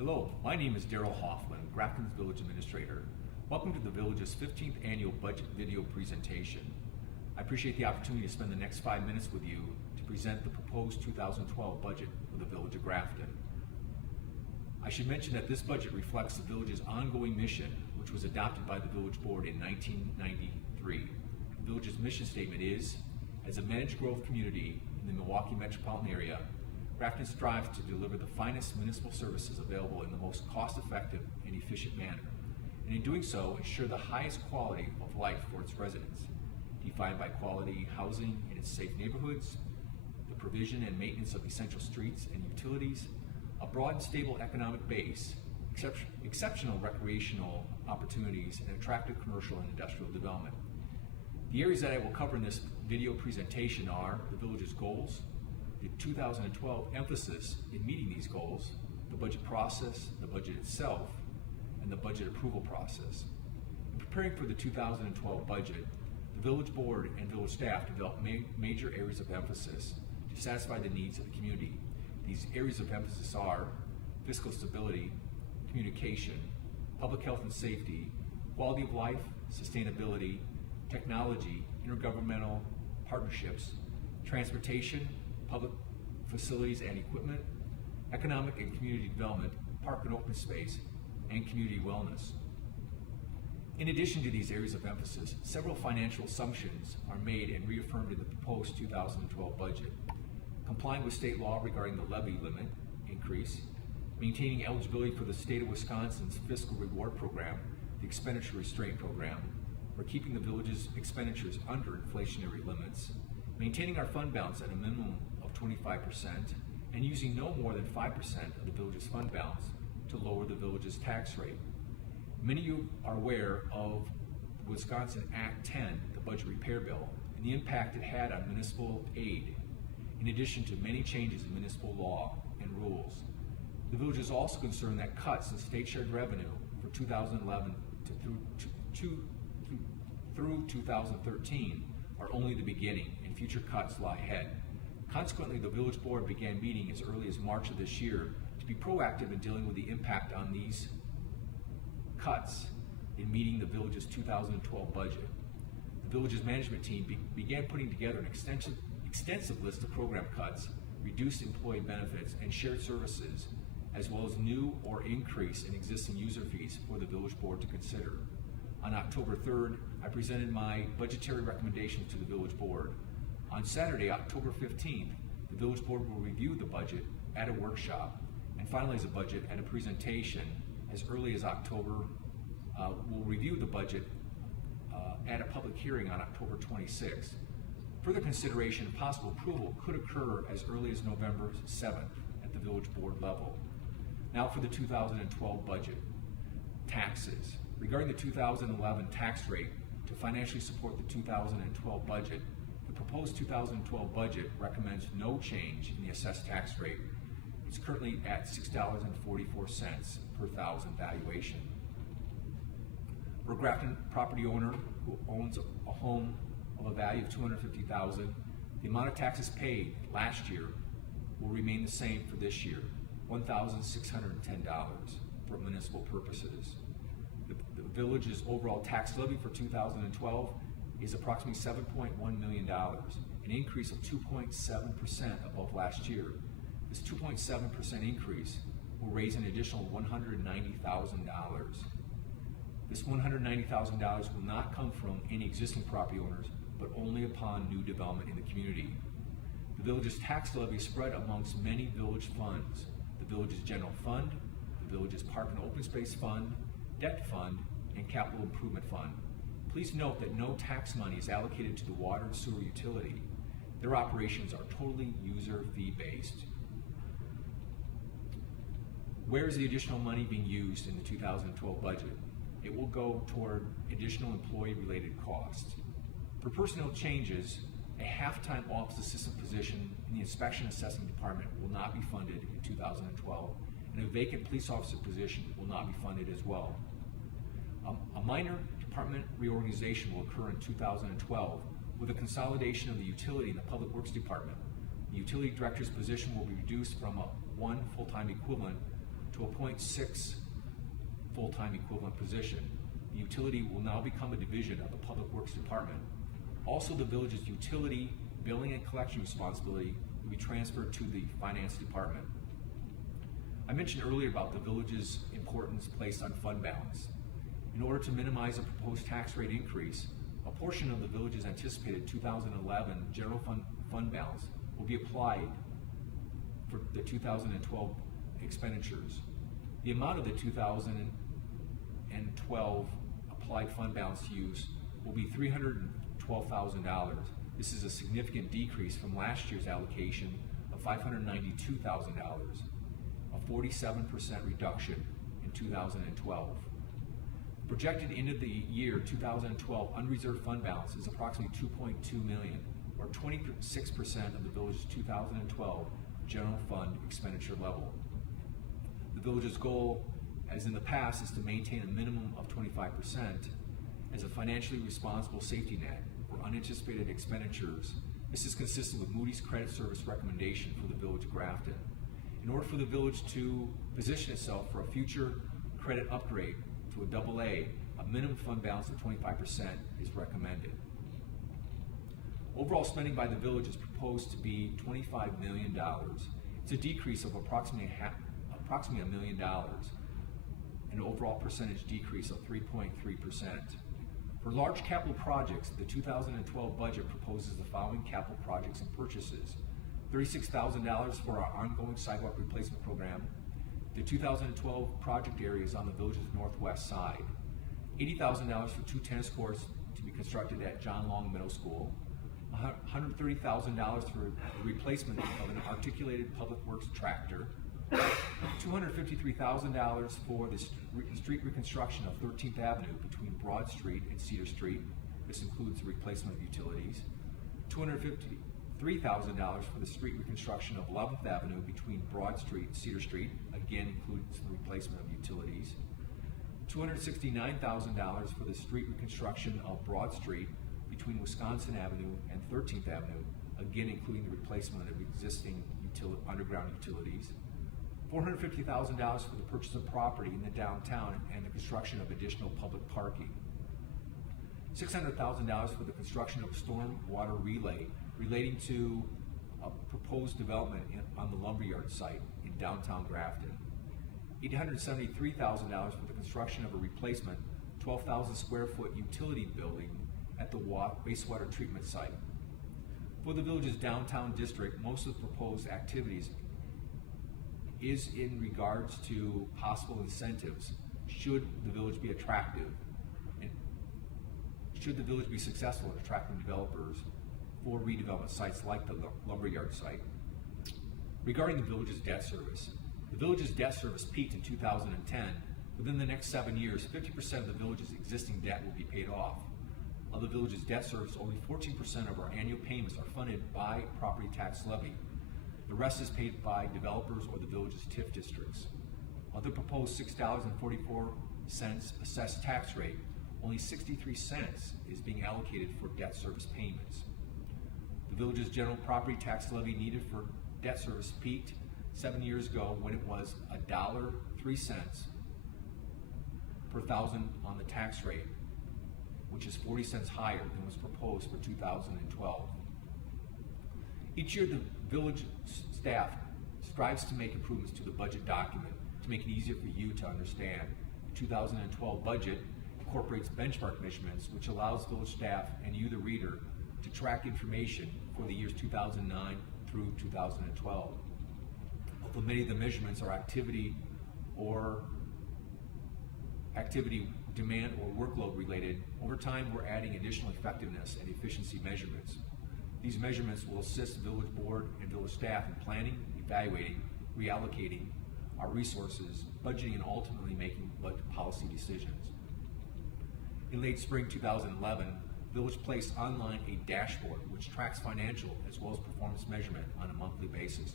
Hello, my name is Darrell Hofland, Grafton's Village Administrator. Welcome to the Village's 15th Annual Budget Video Presentation. I appreciate the opportunity to spend the next 5 minutes with you to present the proposed 2012 budget for the Village of Grafton. I should mention that this budget reflects the Village's ongoing mission, which was adopted by the Village Board in 1993. The Village's mission statement is, as a managed growth community in the Milwaukee metropolitan area, Grafton strives to deliver the finest municipal services available in the most cost-effective and efficient manner, and in doing so, ensure the highest quality of life for its residents, defined by quality housing in its safe neighborhoods, the provision and maintenance of essential streets and utilities, a broad and stable economic base, exceptional recreational opportunities, and attractive commercial and industrial development. The areas that I will cover in this video presentation are the Village's goals, the 2012 emphasis in meeting these goals, the budget process, the budget itself, and the budget approval process. In preparing for the 2012 budget, the Village Board and Village staff developed major areas of emphasis to satisfy the needs of the community. These areas of emphasis are fiscal stability, communication, public health and safety, quality of life, sustainability, technology, intergovernmental partnerships, transportation, public facilities and equipment, economic and community development, park and open space, and community wellness. In addition to these areas of emphasis, several financial assumptions are made and reaffirmed in the proposed 2012 budget. Complying with state law regarding the levy limit increase, maintaining eligibility for the state of Wisconsin's fiscal reward program, the expenditure restraint program, for keeping the village's expenditures under inflationary limits, maintaining our fund balance at a minimum of 25%, and using no more than 5% of the village's fund balance to lower the village's tax rate. Many of you are aware of the Wisconsin Act 10, the budget repair bill, and the impact it had on municipal aid, in addition to many changes in municipal law and rules. The village is also concerned that cuts in state shared revenue for 2011 through 2013 are only the beginning, and future cuts lie ahead. Consequently, the Village Board began meeting as early as March of this year to be proactive in dealing with the impact on these cuts in meeting the village's 2012 budget. The village's management team began putting together an extensive list of program cuts, reduced employee benefits, and shared services, as well as new or increase in existing user fees for the Village Board to consider. On October 3rd, I presented my budgetary recommendations to the Village Board. On Saturday, October 15th, the Village Board will review the budget at a workshop and finalize the budget at a presentation as early as October. We'll review the budget at a public hearing on October 26th. Further consideration and possible approval could occur as early as November 7th at the Village Board level. Now for the 2012 budget. Taxes. Regarding the 2011 tax rate, to financially support the 2012 budget, the proposed 2012 budget recommends no change in the assessed tax rate. It's currently at $6.44 per thousand valuation. For a Grafton property owner who owns a home of a value of $250,000, the amount of taxes paid last year will remain the same for this year, $1,610 for municipal purposes. The village's overall tax levy for 2012 is approximately $7.1 million, an increase of 2.7% above last year. This 2.7% increase will raise an additional $190,000. This $190,000 will not come from any existing property owners, but only upon new development in the community. The village's tax levy is spread amongst many village funds: the village's general fund, the village's park and open space fund, debt fund, and capital improvement fund. Please note that no tax money is allocated to the water and sewer utility. Their operations are totally user fee based. Where is the additional money being used in the 2012 budget? It will go toward additional employee related costs. For personnel changes, a half-time office assistant position in the inspection assessing department will not be funded in 2012, and a vacant police officer position will not be funded as well. A minor department reorganization will occur in 2012 with a consolidation of the utility and the public works department. The utility director's position will be reduced from one full-time equivalent to a .6 full-time equivalent position. The utility will now become a division of the Public Works Department. Also, the village's utility, billing, and collection responsibility will be transferred to the Finance Department. I mentioned earlier about the village's importance placed on fund balance. In order to minimize a proposed tax rate increase, a portion of the village's anticipated 2011 general fund balance will be applied for the 2012 expenditures. The amount of the 2012 applied fund balance use will be $312,000. This is a significant decrease from last year's allocation of $592,000, a 47% reduction in 2012. Projected end of the year 2012 unreserved fund balance is approximately $2.2 million, or 26% of the village's 2012 general fund expenditure level. The village's goal, as in the past, is to maintain a minimum of 25% as a financially responsible safety net for unanticipated expenditures. This is consistent with Moody's credit service recommendation for the village of Grafton. In order for the village to position itself for a future credit upgrade to a AA, a minimum fund balance of 25% is recommended. Overall spending by the village is proposed to be $25 million. It's a decrease of approximately $1 million, an overall percentage decrease of 3.3%. For large capital projects, the 2012 budget proposes the following capital projects and purchases: $36,000 for our ongoing sidewalk replacement program. The 2012 project area is on the village's northwest side. $80,000 for 2 tennis courts to be constructed at John Long Middle School. $130,000 for the replacement of an articulated public works tractor. $253,000 for the street reconstruction of 13th Avenue between Broad Street and Cedar Street. This includes the replacement of utilities. $253,000 for the street reconstruction of 11th Avenue between Broad Street and Cedar Street. Again, includes the replacement of utilities. $269,000 for the street reconstruction of Broad Street between Wisconsin Avenue and 13th Avenue. Again, including the replacement of existing underground utilities. $450,000 for the purchase of property in the downtown and the construction of additional public parking. $600,000 for the construction of a storm water relay relating to a proposed development on the lumberyard site in downtown Grafton. $873,000 for the construction of a replacement 12,000 square foot utility building at the wastewater treatment site. For the village's downtown district, most of the proposed activities is in regards to possible incentives should the village be attractive and should the village be successful in attracting developers for redevelopment sites like the lumberyard site. Regarding the village's debt service, the village's debt service peaked in 2010. Within the next 7 years, 50% of the village's existing debt will be paid off. Of the village's debt service, only 14% of our annual payments are funded by property tax levy. The rest is paid by developers or the village's TIF districts. Of the proposed $6.44 assessed tax rate, only 63 cents is being allocated for debt service payments. The village's general property tax levy needed for debt service peaked 7 years ago when it was $1.03 per thousand on the tax rate, which is 40 cents higher than was proposed for 2012. Each year, the village staff strives to make improvements to the budget document to make it easier for you to understand. The 2012 budget incorporates benchmark measurements, which allows village staff and you, the reader, to track information for the years 2009 through 2012. Although many of the measurements are activity demand or workload related, over time we're adding additional effectiveness and efficiency measurements. These measurements will assist the village board and village staff in planning, evaluating, reallocating our resources, budgeting, and ultimately making policy decisions. In late spring 2011, Village placed online a dashboard which tracks financial as well as performance measurement on a monthly basis.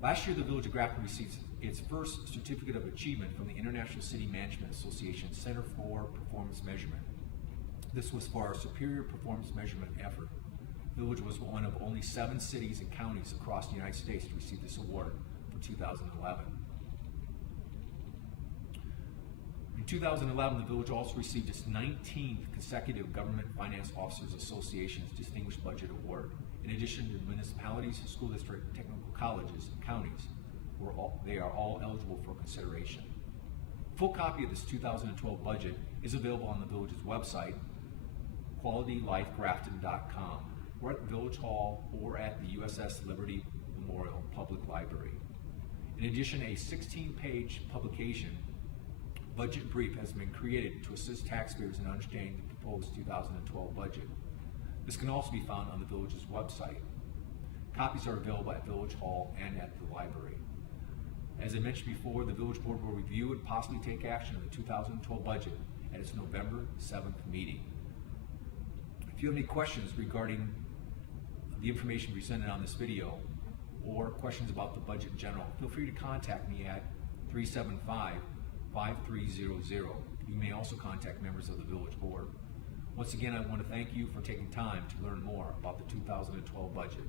Last year, the Village of Grafton received its first Certificate of Achievement from the International City Management Association Center for Performance Measurement. This was for our superior performance measurement effort. The Village was one of only 7 cities and counties across the United States to receive this award for 2011. 2011, the village also received its 19th consecutive Government Finance Officers Association's Distinguished Budget Award. In addition to municipalities, school district, technical colleges, and counties, they are all eligible for consideration. A full copy of this 2012 budget is available on the village's website, qualitylifegrafton.com, or at the Village Hall or at the USS Liberty Memorial Public Library. In addition, a 16-page publication, Budget Brief, has been created to assist taxpayers in understanding the proposed 2012 budget. This can also be found on the village's website. Copies are available at Village Hall and at the library. As I mentioned before, the Village Board will review and possibly take action on the 2012 budget at its November 7th meeting. If you have any questions regarding the information presented on this video or questions about the budget in general, feel free to contact me at 375-5300. You may also contact members of the Village Board. Once again, I want to thank you for taking time to learn more about the 2012 budget.